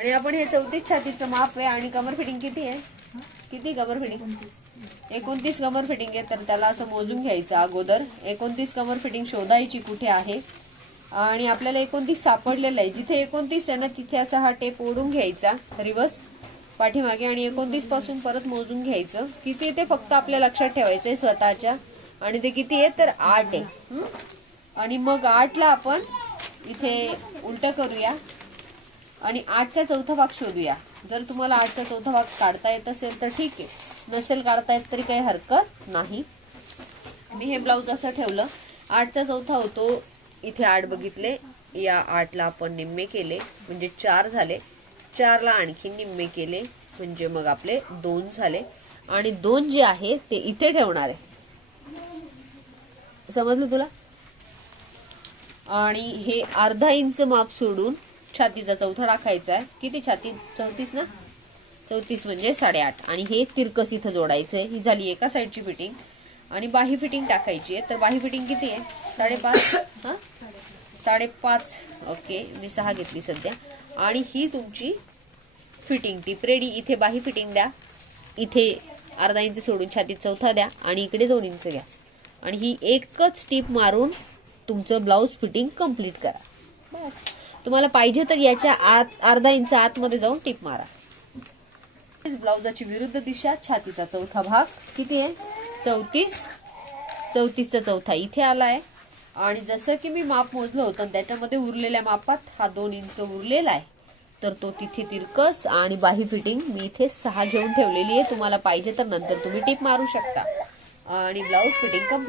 आणि आपण हे 34 छातीचं माप आहे आणि कमर फिटिंग किती आहे? किती कमर फिटिंग? 29 कमर फिटिंग आहे. तर त्याला असं मोजून घ्यायचं अगोदर. 29 कमर फिटिंग शोधायची कुठे आहे आणि आपल्याला 29 सापडलेलं आहे. जिथे 29 आहे ना तिथे असा हा टेप ओढून घ्यायचा रिवर्स पाठीमागे आणि 29 पासून परत मोजून घ्यायचं. किती ते फक्त आपल्या लक्षात ठेवायचंय स्वतःच्या. आणि ते किती आहे तर 8 आहे. आणि मग 8ला आपण इथे उलट करूया आणि 8चा चौथा भाग शोधूया. जर तुम्हाला 8चा चौथा भाग काढता येत असेल तर ठीक आहे, नसेल काढता येत तरी काही हरकत नाही. मी हे ब्लाऊज असं ठेवलं. 8चा चौथा होतो इथे 8 बघितले. या 8ला आपण निम्मे केले म्हणजे 4 झाले. 4ला आणखी निम्मे केले म्हणजे मग आपले 2 झाले. आणि 2 जे आहे ते इथे ठेवणार आहे. समजलं तुला? आणि हे अर्धा इंच माप सोडून छातीचा चौथा टाकायचा आहे. किती छाती? 34 ना. 34 म्हणजे 8.5. आणि हे तिरकस इथं जोडायचंय. ही झाली एका साईडची फिटिंग. आणि बाही फिटिंग टाकायची आहे. तर बाही फिटिंग किती आहे? 5.5. हा 5.5. ओके, मी 6 घेतली सध्या. आणि ही तुमची फिटिंग टीप रेडी. इथे बाही फिटिंग द्या, इथे अर्धा इंच सोडून छातीत चौथा द्या आणि इकडे 2 इंच घ्या. आणि ही एकच टीप मारून तुमचं ब्लाऊज फिटिंग कम्प्लीट करा. बस. तुम्हाला पाहिजे तर याच्या आत अर्धा इंच आतमध्ये जाऊन टीप मारा. ब्लाऊजाची विरुद्ध दिशा, छातीचा चौथा भाग किती आहे? 34. 34चा चौथा इथे आलाय. आणि जसं की मी माप मोजलं होतं त्याच्यामध्ये उरलेल्या मापात हा 2 इंच उरलेला आहे. तर तो तिथे तिरकस आणि बाही फिटिंग मी इथे 6 घेऊन ठेवलेली आहे. तुम्हाला पाहिजे तर नंतर तुम्ही टीप मारू शकता. आणि ब्लाऊज फिटिंग कम्प्लीट.